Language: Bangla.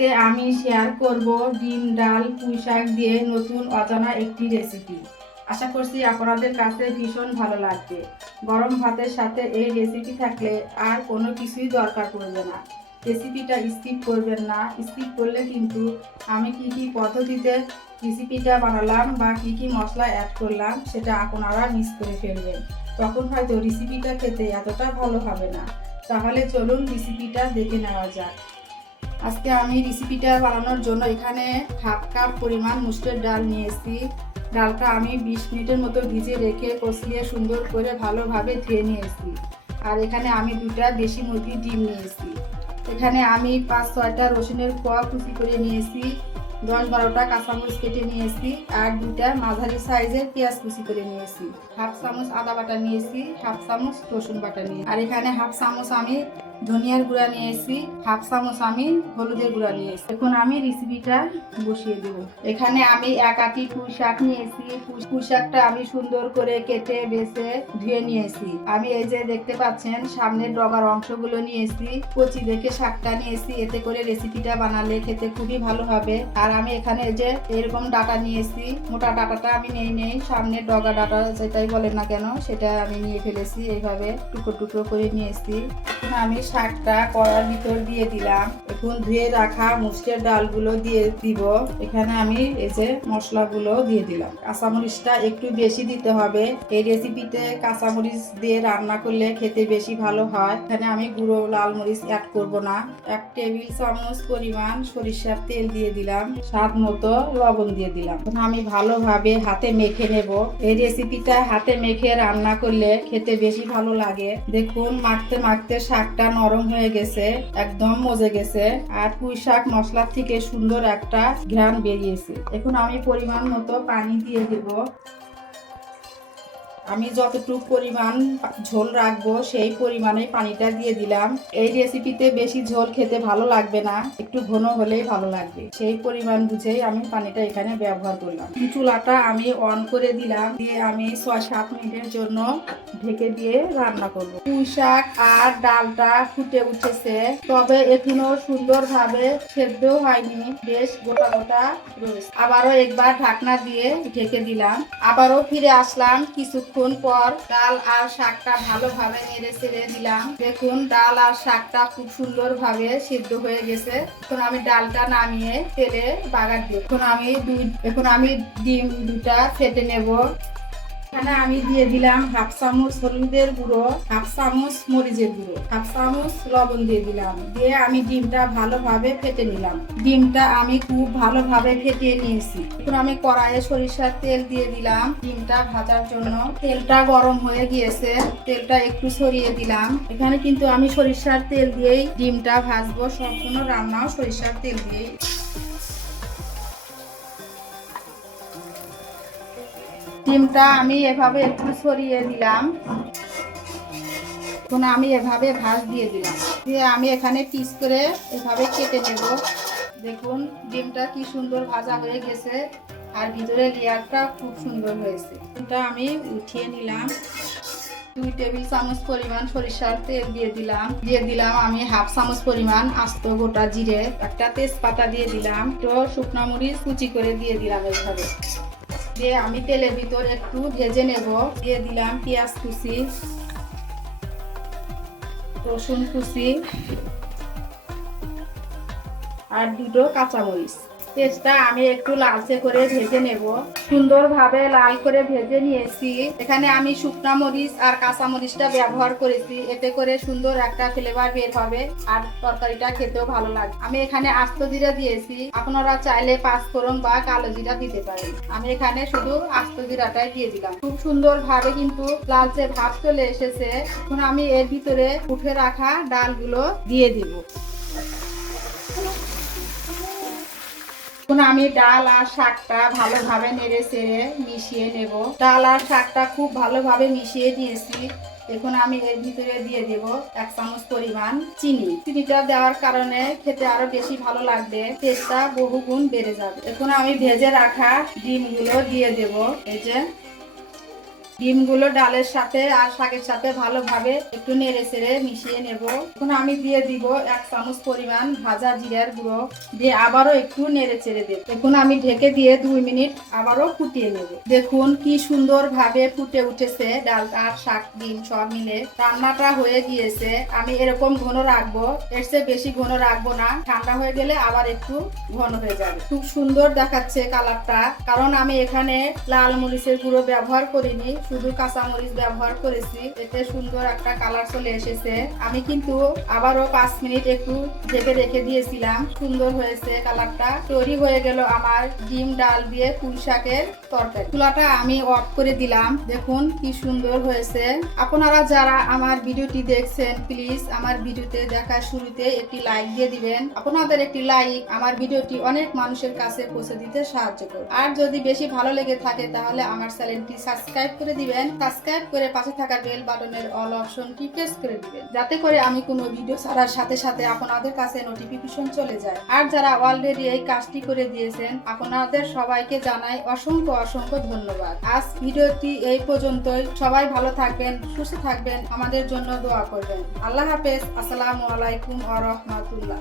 আজকে আমি শেয়ার করব ডিম, ডাল, পুঁই শাক দিয়ে নতুন অজানা একটি রেসিপি আশা করছি আপনাদের কাছে ভীষণ ভালো লাগবে। গরম ভাতের সাথে এই রেসিপি থাকলে আর কোনো কিছুই দরকার পড়বে না। রেসিপিটা স্কিপ করবেন না। স্কিপ করলে কিন্তু আমি কি কি পদ্ধতিতে রেসিপিটা বানালাম বা কি কি মশলা অ্যাড করলাম সেটা আপনারা মিস করে ফেলবেন। তখন হয়তো রেসিপিটা খেতে এতটা ভালো হবে না। তাহলে চলুন রেসিপিটা দেখে নেওয়া যাক। আজকে আমি রেসিপিটা বানানোর জন্য এখানে হাফ কাপ পরিমাণ মুসুরের ডাল নিয়েছি ডালটা আমি বিশ মিনিটের মতো ভিজে রেখে কষিয়ে সুন্দর করে ভালোভাবে ধুয়ে নিয়েছি আর এখানে আমি দুটা দেশি মুরগির ডিম নিয়েছি এখানে আমি পাঁচ ছয়টা রসুনের কোয়া কুচি করে নিয়েছি দশ বারোটা কাঁচামরিচ কেটে নিয়েছি আর দুটা মাঝারি সাইজের পেঁয়াজ কুচি করে নিয়েছি হাফ চামচ আদা বাটা নিয়েছি হাফ চামচ রসুন বাটা নিয়ে। আর এখানে হাফ চামচ আমি ধনিয়ার গুঁড়া নিয়েছি হাফ চামচ আমি হলুদের গুঁড়া নিয়েছি এখন আমি রেসিপিটা বসিয়ে দেব। এখানে আমি এক আটি পুঁই শাক নিয়েছি পুঁই- শাকটা আমি সুন্দর করে কেটে বেছে ধুয়ে নিয়েছি আমি এই যে দেখতে পাচ্ছেন সামনের ডগার অংশগুলো নিয়েছি কচি দেখে শাকটা নিয়েছি এতে করে রেসিপিটা বানালে খেতে খুবই ভালো হবে। আর আমি এখানে এই যে এরকম ডাটা নিয়েছি মোটা ডাটাটা আমি নেই নেই। সামনের ডগা ডাটা যেটাই বলেন না কেন, সেটা আমি নিয়ে ফেলেছি। এইভাবে টুকরো টুকরো করে নিয়েছি এখন আমি শাকটা কড়ার ভিতর দিয়ে দিলাম। এখন ধুয়ে রাখা মুসুরের ডালগুলো দিয়ে দিব। এখানে আমি এই যে মশলাগুলো দিয়ে দিলাম। কাঁচামরিচটা একটু বেশি দিতে হবে। এই রেসিপিতে কাঁচামরিচ দিয়ে রান্না করলে খেতে বেশি ভালো হয়। এখানে আমি গুঁড়ো লাল মরিচ অ্যাড করব না। এক টেবিল চামচ পরিমাণ সরিষার তেল দিয়ে দিলাম। স্বাদ মতো লবণ দিয়ে দিলাম। আমি ভালোভাবে হাতে মেখে নেব। এই রেসিপিটা হাতে মেখে রান্না করলে খেতে বেশি ভালো লাগে। দেখুন, মাখতে মাখতে শাকটা নরম হয়ে গেছে, একদম মজে গেছে। আর পুঁই শাক মশলার থেকে সুন্দর একটা ঘ্রাণ বেরিয়েছে। এখন আমি পরিমাণ মতো পানি দিয়ে দেব। আমি যতটুকু পরিমাণ ঝোল রাখব, সেই পরিমাণে পানিটা দিয়ে দিলাম। এই রেসিপিতে বেশি ঝোল খেতে ভালো লাগবে না, একটু ঘন হলেই ভালো লাগবে। সেই পরিমাণ বুঝেই আমি পানিটা এখানে ব্যবহার করলাম। চুলাটা আমি অন করে দিলাম, দিয়ে আমি ছয় সাত মিনিটের জন্য ঢেকে দিয়ে রান্না করব। পুঁই শাক আর ডালটা ফুটে উঠেছে, তবে এখনও সুন্দরভাবে সেদ্ধ হয়নি, বেশ গোটা গোটা রয়েছে। আবারও একবার ঢাকনা দিয়ে ঢেকে দিলাম। আবারও ফিরে আসলাম কিছুক্ষণ পর ডাল আর শাকটা ভালোভাবে নেড়ে ছেড়ে দিলাম। দেখুন, ডাল আর শাকটা খুব সুন্দরভাবে সিদ্ধ হয়ে গেছে। এখন আমি ডালটা নামিয়ে তেলে বাগার দিই এখন আমি দুই এখন আমি ডিম দুটা ফেটে নেব। এখানে আমি দিয়ে দিলাম হাফ চামচ হলুদের গুঁড়ো, হাফ চামচ মরিচের গুঁড়ো, হাফ চামচ লবণ দিয়ে দিলাম। দিয়ে আমি ডিমটা ভালোভাবে ফেটে নিলাম। ডিমটা আমি খুব ভালোভাবে ফেটিয়ে নিয়েছি। এখন আমি কড়াইয়ে সরিষার তেল দিয়ে দিলাম। ডিমটা ভাজার জন্য। তেলটা গরম হয়ে গিয়েছে। তেলটা একটু ছড়িয়ে দিলাম। এখানে কিন্তু আমি সরিষার তেল দিয়েই ডিমটা ভাজবো। সম্পূর্ণ রান্নাও সরিষার তেল দিয়েই। ডিমটা আমি এভাবে একটু সরিয়ে দিলাম। এখন আমি এভাবে ভাজ দিয়ে দিলাম। দিয়ে আমি এখানে পিস করে এভাবে কেটে নেব। দেখুন, ডিমটা কি সুন্দর ভাজা হয়ে গেছে। আর ভিতরে লেয়ারটা খুব সুন্দর হয়েছে। এটা আমি উঠিয়ে নিলাম। দুই টেবিল চামচ পরিমাণ সরিষার তেল দিয়ে দিলাম। দিয়ে দিলাম আমি হাফ চামচ পরিমাণ আস্ত গোটা জিরে। একটা তেজপাতা দিয়ে দিলাম। তো শুকনো মরিচ কুচি করে দিয়ে দিলাম এইভাবে দিয়ে আমি তেলের ভিতর একটু ভেজে নেব। দিয়ে দিলাম পেঁয়াজ কুচি, রসুন কুচি আর দুটো কাঁচামরিচ। পেঁয়াজটা আমি একটু লালচে করে ভেজে নেব। সুন্দরভাবে লাল করে ভেজে নিয়েছি। এখানে আমি শুকনা মরিচ আর কাঁচা মরিচটা ব্যবহার করেছি। এতে করে সুন্দর একটা ফ্লেভার বের হবে আর তরকারিটা খেতেও ভালো লাগে। আমি এখানে আস্ত জিরা দিয়েছি। আপনারা চাইলে পাঁচ ফোড়ন বা কালো জিরা দিতে পারেন। আমি এখানে শুধু আস্ত জিরাটাই দিয়ে দিলাম। খুব সুন্দর ভাবে কিন্তু লালচে ভাব চলে এসেছে। এখন আমি এর ভিতরে উঠে রাখা ডালগুলো দিয়ে দিব। এখন আমি ডাল আর শাকটা ভালোভাবে নেড়ে চেড়ে মিশিয়ে নেব। ডাল আর শাকটা খুব ভালোভাবে মিশিয়ে দিয়েছি। এখন আমি এর ভিতরে দিয়ে দেব এক চামচ পরিমাণ চিনি। চিনিটা দেওয়ার কারণে খেতে আরও বেশি ভালো লাগবে, টেস্টটা বহুগুণ বেড়ে যাবে। এখন আমি ভেজে রাখা ডিমগুলো দিয়ে দেব। এই যে ডিমগুলো ডালের সাথে আর শাকের সাথে ভালোভাবে একটু নেড়ে চেড়ে মিশিয়ে নেব। এখন আমি দিয়ে দিব এক চামচ পরিমাণ ভাজা জিরার গুঁড়ো। দিয়ে আবারও একটু নেড়ে চেড়ে দেব। এখন আমি ঢেকে দিয়ে দুই মিনিট আবারও ফুটিয়ে নেব। দেখুন কি সুন্দর ভাবে ফুটে উঠেছে ডাল আর শাক, ডিম সব মিলে। রান্নাটা হয়ে গিয়েছে। আমি এরকম ঘন রাখব, এর চেয়ে বেশি ঘন রাখব না। ঠান্ডা হয়ে গেলে আবার একটু ঘন হয়ে যাবে। খুব সুন্দর দেখাচ্ছে কালারটা। কারণ আমি এখানে লাল মরিচের গুঁড়ো ব্যবহার করিনি। শুধু কাঁচামরিচ ব্যবহার করেছি, এতে সুন্দর একটা কালার চলে এসেছে। আমি কিন্তু আবারও পাঁচ মিনিট একটু ঢেকে রেখে দিয়েছিলাম। সুন্দর হয়েছে কালারটা তৈরি হয়ে গেল আমার ডিম, ডাল দিয়ে পুঁই শাকের তরকারি। চুলাটা আমি অফ করে দিলাম। দেখুন কি সুন্দর হয়েছে। আপনারা যারা আমার ভিডিওটি দেখছেন প্লিজ আমার ভিডিওতে দেখার শুরুতে একটি লাইক দিয়ে দিবেন। আপনাদের একটি লাইক আমার ভিডিওটি অনেক মানুষের কাছে পৌঁছে দিতে সাহায্য করবে। আর যদি বেশি ভালো লেগে থাকে, তাহলে আমার চ্যানেলটি সাবস্ক্রাইব করে দিবেন সাবস্ক্রাইব করে পাশে থাকা বেল বাটনের অল অপশনটি প্রেস করে দিবেন। যাতে করে আমি কোনো ভিডিও ছাড়ার সাথে সাথে আপনাদের কাছে নোটিফিকেশন চলে যায়। আর যারা অলরেডি এই কাজটি করে দিয়েছেন, আপনাদের সবাইকে জানাই অসংখ্য অসংখ্য ধন্যবাদ। আজ ভিডিওটি এই পর্যন্তই। সবাই ভালো থাকবেন, সুস্থ থাকবেন, আমাদের জন্য দোয়া করবেন। আল্লাহ হাফেজ। আসসালামু আলাইকুম আ রহমাতুল্লাহ।